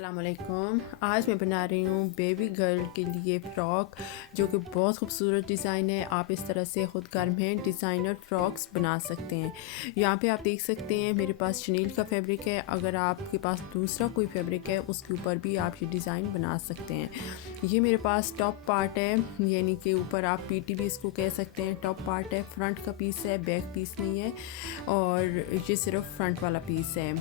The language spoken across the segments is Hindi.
अस्सलामुअलैकुम। आज मैं बना रही हूँ बेबी गर्ल के लिए फ़्रॉक, जो कि बहुत खूबसूरत डिज़ाइन है। आप इस तरह से ख़ुद घर में डिज़ाइनर फ़्रॉक्स बना सकते हैं। यहाँ पे आप देख सकते हैं मेरे पास शनील का फैब्रिक है। अगर आपके पास दूसरा कोई फैब्रिक है उसके ऊपर भी आप ये डिज़ाइन बना सकते हैं। ये मेरे पास टॉप पार्ट है, यानी कि ऊपर आप पीटी भी इसको कह सकते हैं। टॉप पार्ट है, फ्रंट का पीस है, बैक पीस नहीं है, और ये सिर्फ फ्रंट वाला पीस है।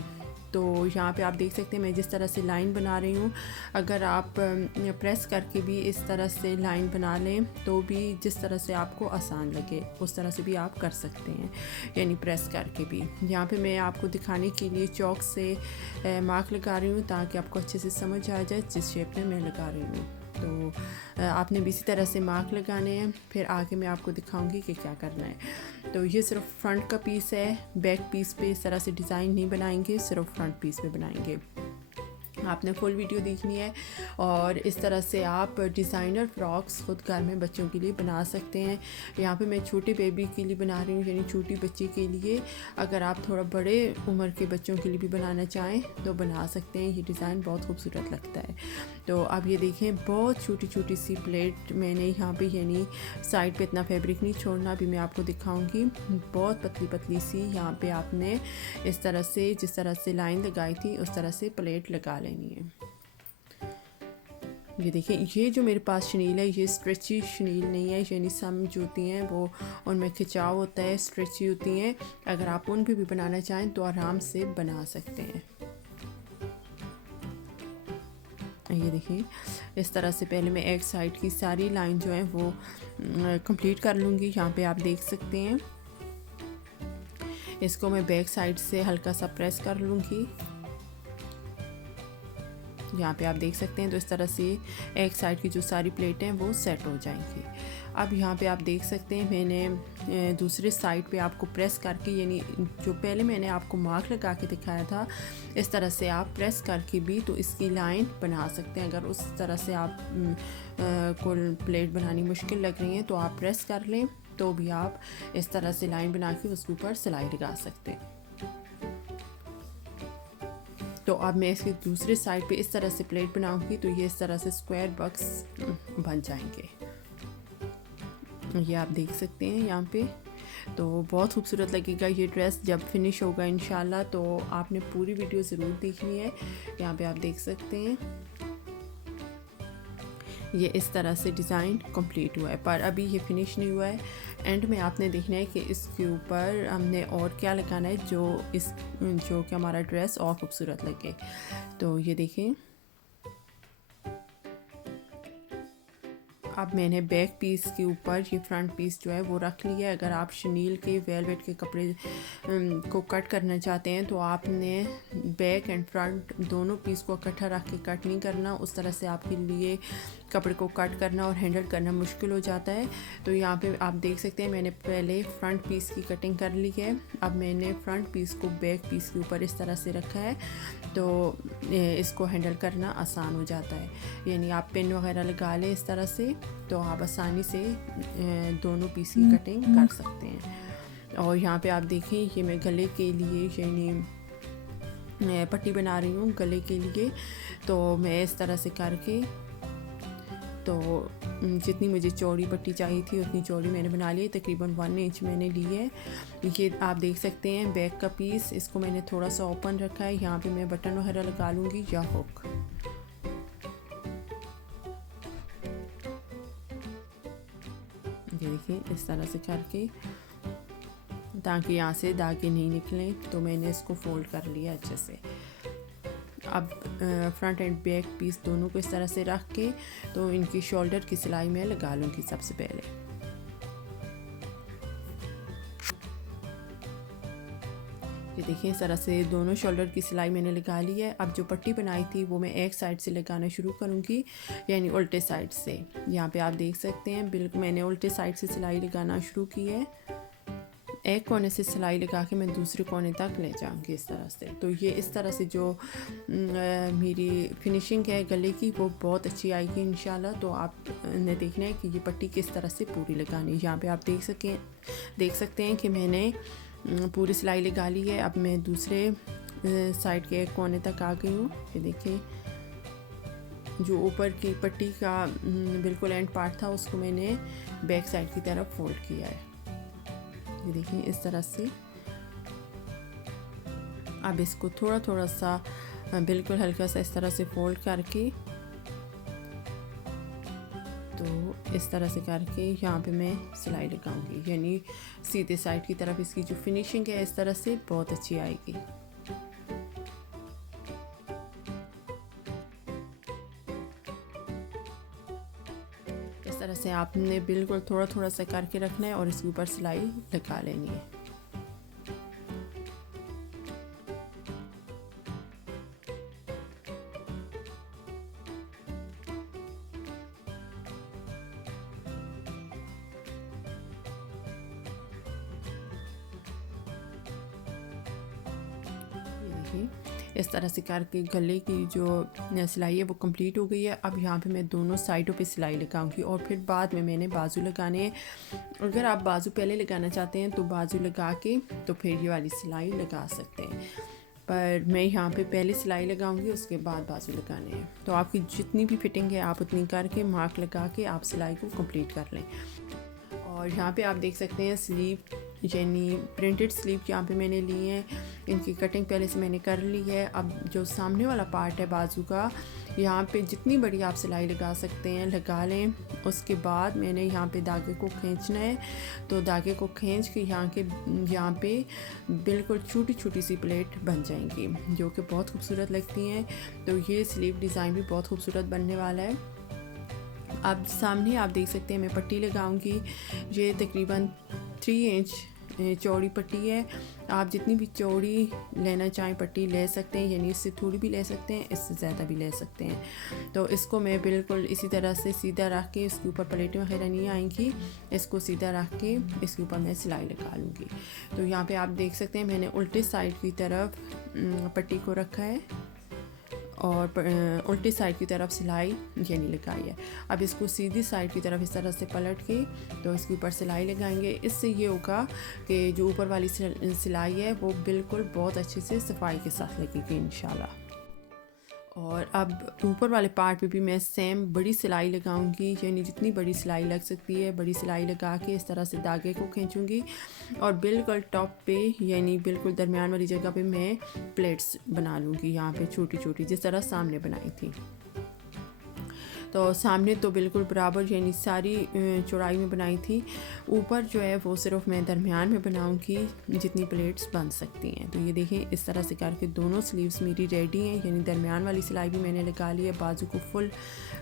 तो यहाँ पे आप देख सकते हैं मैं जिस तरह से लाइन बना रही हूँ, अगर आप प्रेस करके भी इस तरह से लाइन बना लें तो भी जिस तरह से आपको आसान लगे उस तरह से भी आप कर सकते हैं, यानी प्रेस करके भी। यहाँ पे मैं आपको दिखाने के लिए चौक से मार्क लगा रही हूँ ताकि आपको अच्छे से समझ आ जाए जिस शेप में मैं लगा रही हूँ। तो आपने भी इसी तरह से मार्क लगाने हैं, फिर आगे मैं आपको दिखाऊंगी कि क्या करना है। तो ये सिर्फ फ्रंट का पीस है, बैक पीस पे इस तरह से डिज़ाइन नहीं बनाएंगे, सिर्फ फ्रंट पीस पे बनाएंगे। आपने फुल वीडियो देखनी है और इस तरह से आप डिज़ाइनर फ़्रॉक्स ख़ुद घर में बच्चों के लिए बना सकते हैं। यहाँ पे मैं छोटे बेबी के लिए बना रही हूँ, यानी छोटी बच्ची के लिए। अगर आप थोड़ा बड़े उम्र के बच्चों के लिए भी बनाना चाहें तो बना सकते हैं। ये डिज़ाइन बहुत खूबसूरत लगता है। तो अब ये देखें, बहुत छोटी छोटी सी प्लेट मैंने यहाँ पे, यानी साइड पे इतना फैब्रिक नहीं छोड़ना, अभी मैं आपको दिखाऊंगी। बहुत पतली पतली सी यहाँ पे आपने इस तरह से, जिस तरह से लाइन लगाई थी उस तरह से प्लेट लगा लेनी है। ये देखिए, ये जो मेरे पास शनील है ये स्ट्रेची शनील नहीं है, यानी सम जो होती हैं वो उनमें खिंचाव होता है, स्ट्रेची होती हैं। अगर आप उन भी बनाना चाहें तो आराम से बना सकते हैं। ये देखिए, इस तरह से पहले मैं एक साइड की सारी लाइन जो है वो कंप्लीट कर लूँगी। यहाँ पे आप देख सकते हैं, इसको मैं बैक साइड से हल्का सा प्रेस कर लूँगी। यहाँ पे आप देख सकते हैं, तो इस तरह से एक साइड की जो सारी प्लेटें हैं वो सेट हो जाएंगी। अब यहाँ पे आप देख सकते हैं मैंने दूसरे साइड पे आपको प्रेस करके, यानी जो पहले मैंने आपको मार्क लगा के दिखाया था, इस तरह से आप प्रेस करके भी तो इसकी लाइन बना सकते हैं। अगर उस तरह से आप को प्लेट बनानी मुश्किल लग रही है तो आप प्रेस कर लें, तो भी आप इस तरह से लाइन बना के उसके ऊपर सिलाई लगा सकते हैं। तो अब मैं इसके दूसरे साइड पे इस तरह से प्लेट बनाऊंगी तो ये इस तरह से स्क्वायर बॉक्स बन जाएंगे। ये आप देख सकते हैं यहाँ पे। तो बहुत खूबसूरत लगेगा ये ड्रेस जब फिनिश होगा इंशाल्लाह। तो आपने पूरी वीडियो ज़रूर देखनी है। यहाँ पे आप देख सकते हैं ये इस तरह से डिज़ाइन कंप्लीट हुआ है, पर अभी ये फिनिश नहीं हुआ है। एंड में आपने देखना है कि इसके ऊपर हमने और क्या लगाना है जो कि हमारा ड्रेस और खूबसूरत लगे। तो ये देखें, अब मैंने बैक पीस के ऊपर ये फ्रंट पीस जो है वो रख लिया है। अगर आप शनील के वेलवेट के कपड़े को कट करना चाहते हैं तो आपने बैक एंड फ्रंट दोनों पीस को इकट्ठा रख के कट नहीं करना, उस तरह से आपके लिए कपड़े को कट करना और हैंडल करना मुश्किल हो जाता है। तो यहाँ पे आप देख सकते हैं मैंने पहले फ्रंट पीस की कटिंग कर ली है। अब मैंने फ्रंट पीस को बैक पीस के ऊपर इस तरह से रखा है, तो इसको हैंडल करना आसान हो जाता है। यानी आप पिन वगैरह लगा लें इस तरह से तो आप आसानी से दोनों पीस की कटिंग कर सकते हैं। और यहाँ पे आप देखें, ये मैं गले के लिए यानी पट्टी बना रही हूँ गले के लिए। तो मैं इस तरह से करके, तो जितनी मुझे चौड़ी पट्टी चाहिए थी उतनी चौड़ी मैंने बना ली है, तकरीबन 1 इंच मैंने ली है। ये आप देख सकते हैं बैक का पीस, इसको मैंने थोड़ा सा ओपन रखा है। यहाँ पे मैं बटन वगैरह लगा लूँगी या हुक। ये देखिए, इस तरह से करके, ताकि यहाँ से धागे नहीं निकलें, तो मैंने इसको फोल्ड कर लिया अच्छे से। अब फ्रंट एंड बैक पीस दोनों को इस तरह से रख के तो इनकी शोल्डर की सिलाई में लगा लूँगी सबसे पहले। ये देखिए, इस तरह से दोनों शोल्डर की सिलाई मैंने लगा ली है। अब जो पट्टी बनाई थी वो मैं एक साइड से लगाना शुरू करूँगी, यानी उल्टे साइड से। यहाँ पे आप देख सकते हैं बिल्कुल मैंने उल्टे साइड से सिलाई लगाना शुरू की है। एक कोने से सिलाई लगा के मैं दूसरे कोने तक ले जाऊंगी इस तरह से। तो ये इस तरह से जो मेरी फिनिशिंग है गले की वो बहुत अच्छी आएगी इंशाल्लाह। तो आपने देखना है कि ये पट्टी किस तरह से पूरी लगानी है। यहाँ पे आप देख सकते हैं कि मैंने पूरी सिलाई लगा ली है। अब मैं दूसरे साइड के एक कोने तक आ गई हूँ। ये देखिए, जो ऊपर की पट्टी का बिल्कुल एंड पार्ट था उसको मैंने बैक साइड की तरफ फोल्ड किया है। ये देखिए इस तरह से। अब इसको थोड़ा थोड़ा सा बिल्कुल हल्का सा इस तरह से फोल्ड करके, तो इस तरह से करके यहाँ पे मैं सिलाई लगाऊंगी, यानी सीधे साइड की तरफ इसकी जो फिनिशिंग है इस तरह से बहुत अच्छी आएगी। इस तरह से आपने बिल्कुल थोड़ा थोड़ा सा करके रखना है और इसके ऊपर सिलाई लगा लेनी है। इस तरह से करके गले की जो सिलाई है वो कंप्लीट हो गई है। अब यहाँ पे मैं दोनों साइडों पे सिलाई लगाऊंगी और फिर बाद में मैंने बाजू लगाने हैं। अगर आप बाजू पहले लगाना चाहते हैं तो बाजू लगा के तो फिर ये वाली सिलाई लगा सकते हैं, पर मैं यहाँ पे पहले सिलाई लगाऊंगी उसके बाद बाजू लगाने हैं। तो आपकी जितनी भी फिटिंग है आप उतनी करके मार्क लगा के आप सिलाई को कंप्लीट कर लें। और यहाँ पे आप देख सकते हैं स्लीव, यानी प्रिंटेड स्लीव यहाँ पे मैंने ली है। इनकी कटिंग पहले से मैंने कर ली है। अब जो सामने वाला पार्ट है बाजू का, यहाँ पे जितनी बड़ी आप सिलाई लगा सकते हैं लगा लें। उसके बाद मैंने यहाँ पे धागे को खींचना है, तो धागे को खींच के यहाँ पे बिल्कुल छोटी छोटी सी प्लेट बन जाएंगी जो कि बहुत खूबसूरत लगती हैं। तो ये स्लीव डिज़ाइन भी बहुत खूबसूरत बनने वाला है। अब सामने आप देख सकते हैं मैं पट्टी लगाऊंगी। ये तकरीबन 3 इंच चौड़ी पट्टी है। आप जितनी भी चौड़ी लेना चाहें पट्टी ले सकते हैं, यानी इससे थोड़ी भी ले सकते हैं, इससे ज़्यादा भी ले सकते हैं। तो इसको मैं बिल्कुल इसी तरह से सीधा रख के, इसके ऊपर प्लेटें वगैरह नहीं आएंगी, इसको सीधा रख के इसके ऊपर मैं सिलाई लगा लूँगी। तो यहाँ पे आप देख सकते हैं मैंने उल्टे साइड की तरफ पट्टी को रखा है और उल्टी साइड की तरफ सिलाई यानी लगाई है। अब इसको सीधी साइड की तरफ इस तरह से पलट के तो इसके ऊपर सिलाई लगाएंगे। इससे ये होगा कि जो ऊपर वाली सिलाई है वो बिल्कुल बहुत अच्छे से सफाई के साथ लगेगी इंशाल्लाह। और अब ऊपर वाले पार्ट पे भी मैं सेम बड़ी सिलाई लगाऊंगी, यानी जितनी बड़ी सिलाई लग सकती है बड़ी सिलाई लगा के इस तरह से धागे को खींचूंगी और बिल्कुल टॉप पे यानी बिल्कुल दरमियान वाली जगह पे मैं प्लेट्स बना लूँगी, यहाँ पे छोटी छोटी जिस तरह सामने बनाई थी। तो सामने तो बिल्कुल बराबर यानी सारी चौड़ाई में बनाई थी। ऊपर जो है वो सिर्फ मैं दरमियान में बनाऊंगी जितनी प्लेट्स बन सकती हैं। तो ये देखें इस तरह से करके दोनों स्लीव्स मेरी रेडी हैं, यानी दरमियान वाली सिलाई भी मैंने लगा ली है, बाजू को फुल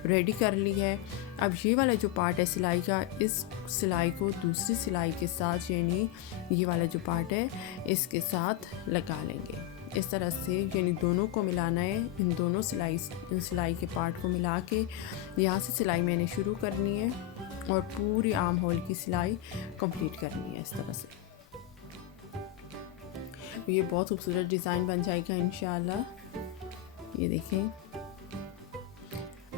रेडी कर ली है। अब ये वाला जो पार्ट है सिलाई का, इस सिलाई को दूसरी सिलाई के साथ यानी ये वाला जो पार्ट है इसके साथ लगा लेंगे इस तरह से, यानी दोनों को मिलाना है। इन दोनों सिलाई के पार्ट को मिला के यहाँ से सिलाई मैंने शुरू करनी है और पूरी आर्म होल की सिलाई कंप्लीट करनी है इस तरह से। ये बहुत खूबसूरत डिज़ाइन बन जाएगा इंशाल्लाह। ये देखें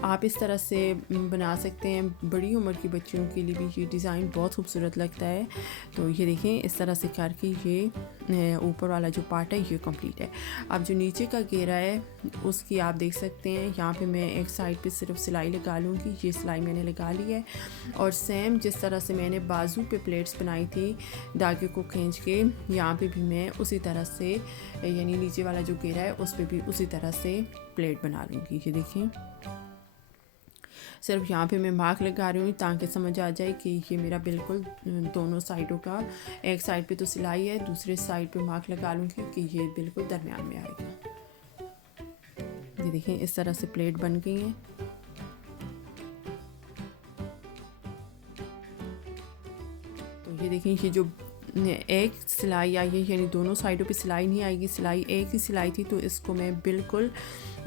आप इस तरह से बना सकते हैं। बड़ी उम्र की बच्चियों के लिए भी ये डिज़ाइन बहुत खूबसूरत लगता है। तो ये देखें इस तरह से करके ये ऊपर वाला जो पार्ट है ये कंप्लीट है। अब जो नीचे का घेरा है उसकी आप देख सकते हैं यहाँ पे मैं एक साइड पे सिर्फ सिलाई लगा लूँगी। ये सिलाई मैंने लगा ली है और सेम जिस तरह से मैंने बाजू पे प्लेट्स बनाई थी धागे को खींच के, यहाँ पे भी मैं उसी तरह से यानी नीचे वाला जो घेरा है उस पर भी उसी तरह से प्लेट बना लूँगी। ये देखें सिर्फ यहाँ पे मैं मार्क लगा रही हूँ ताकि समझ आ जाए कि ये मेरा बिल्कुल दोनों साइडों का, एक साइड पे तो सिलाई है दूसरे साइड पे मार्क लगा लूँगी कि ये बिल्कुल दरमियान में आएगा। ये देखें इस तरह से प्लेट बन गई है। तो ये देखें ये जो एक सिलाई आई है यानी दोनों साइडों पे सिलाई नहीं आएगी, सिलाई एक ही सिलाई थी, तो इसको मैं बिल्कुल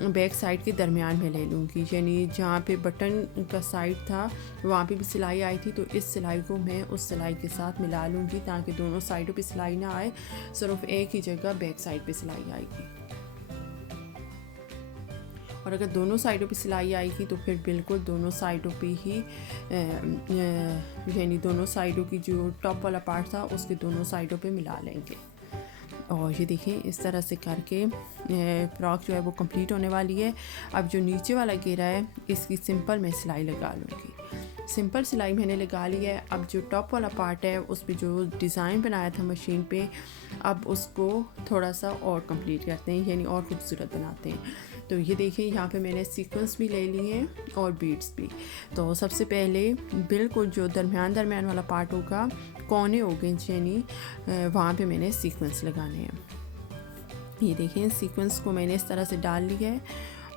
बैक साइड के दरमियान में ले लूँगी। यानी जहाँ पे बटन का साइड था वहाँ पे भी सिलाई आई थी, तो इस सिलाई को मैं उस सिलाई के साथ मिला लूँगी ताकि दोनों साइडों पे सिलाई ना आए, सिर्फ एक ही जगह बैक साइड पे सिलाई आएगी। और अगर दोनों साइडों पे सिलाई आएगी तो फिर बिल्कुल दोनों साइडों पे ही यानी दोनों साइडों की जो टॉप वाला पार्ट था उसके दोनों साइडों पे मिला लेंगे। और ये देखें इस तरह से करके फ़्रॉक जो है वो कंप्लीट होने वाली है। अब जो नीचे वाला घेरा है इसकी सिंपल मैं सिलाई लगा लूँगी। सिंपल सिलाई मैंने लगा ली है। अब जो टॉप वाला पार्ट है उस पर जो डिज़ाइन बनाया था मशीन पे, अब उसको थोड़ा सा और कंप्लीट करते हैं, यानी और खूबसूरत बनाते हैं। तो ये देखिए यहाँ पे मैंने सीक्वेंस भी ले लिए हैं और बीड्स भी। तो सबसे पहले बिल्कुल जो दरमियान वाला पार्ट होगा, कोने हो गए यानी वहाँ पे मैंने सीक्वेंस लगाने हैं। ये देखें सीक्वेंस को मैंने इस तरह से डाल लिया है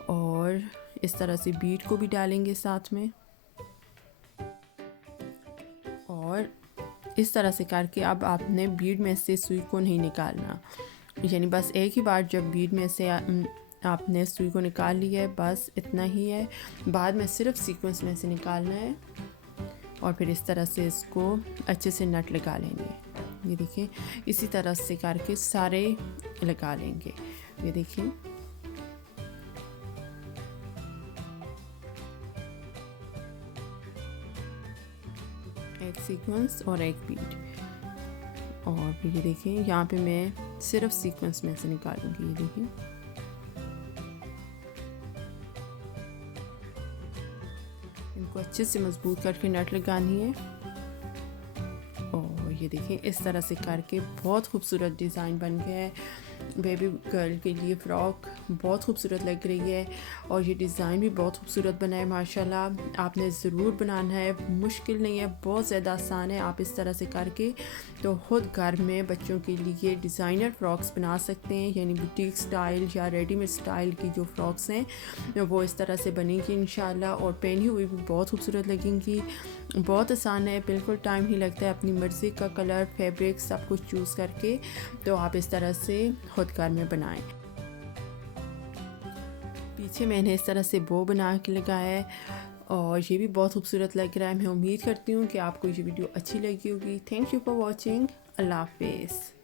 और इस तरह से बीड को भी डालेंगे साथ में, और इस तरह से करके अब आपने बीड में से सुई को नहीं निकालना, यानी बस एक ही बार जब बीड में से आपने सुई को निकाल लिया है, बस इतना ही है। बाद में सिर्फ सीक्वेंस में से निकालना है और फिर इस तरह से इसको अच्छे से नट लगा लेंगे। ये देखें इसी तरह से करके सारे लगा लेंगे। ये देखें एक सीक्वेंस और एक बीड, और फिर ये देखें यहाँ पे मैं सिर्फ सीक्वेंस में से निकालूंगी। ये देखें इनको अच्छे से मजबूत करके नट लगानी है। और ये देखें इस तरह से करके बहुत खूबसूरत डिज़ाइन बन गया है। बेबी गर्ल के लिए फ़्रॉक बहुत खूबसूरत लग रही है और ये डिज़ाइन भी बहुत खूबसूरत बना है माशाल्लाह। आपने ज़रूर बनाना है, मुश्किल नहीं है, बहुत ज़्यादा आसान है। आप इस तरह से करके तो ख़ुद घर में बच्चों के लिए डिज़ाइनर फ़्रॉक्स बना सकते हैं, यानी बुटीक स्टाइल या रेडीमेड स्टाइल की जो फ़्रॉक्स हैं वो इस तरह से बनेंगी इंशाल्लाह, और पहनी हुई भी बहुत खूबसूरत लगेंगी। बहुत आसान है, बिल्कुल टाइम ही लगता है। अपनी मर्ज़ी का कलर, फैब्रिक सब कुछ चूज़ करके तो आप इस तरह से खुद घर में बनाएं। पीछे मैंने इस तरह से बो बना के लगाया है और ये भी बहुत खूबसूरत लग रहा है। मैं उम्मीद करती हूँ कि आपको ये वीडियो अच्छी लगी होगी। Thank you for watching. Allah हाफिज़।